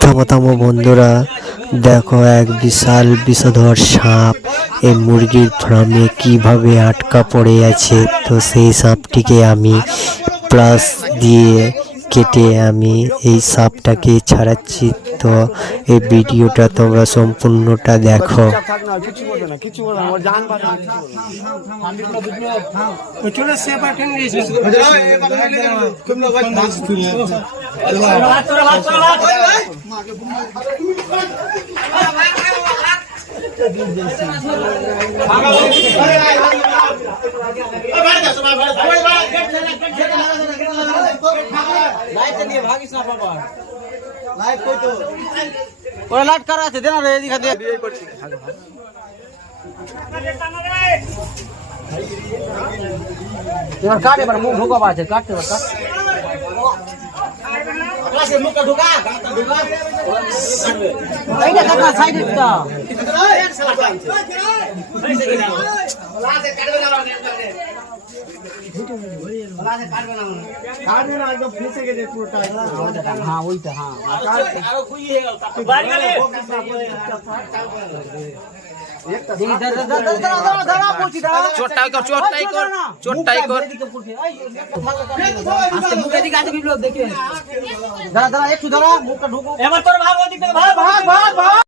থামো থামো বন্ধুরা, দেখো এক বিশাল বিষধর সাপ এই মুরগির ফার্মে কিভাবে আটকা পড়ে আছে। তো সেই সাপটিকে আমি প্লাস দিয়ে কেটে আমি এই সাপটাকে ছাড়াচ্ছি। তো এই ভিডিওটা তোমরা সম্পূর্ণটা দেখো। लाइट कर रहा थे देना रे दिखा दे यार काटे पर मुंह ढोका बात है काटते पर काट क्लास मुंह का ढोका ऐसा करना साइड का एक साला ऐसे गिरा क्लास से काट देना क्लास से काट देना एकदम फीसे के दे पूरा हां वही तो हां आरो कोई है बाहर का ले चोटाई कर एक सुधारा मुख का ढूको एमन तोर भाग भाग भाग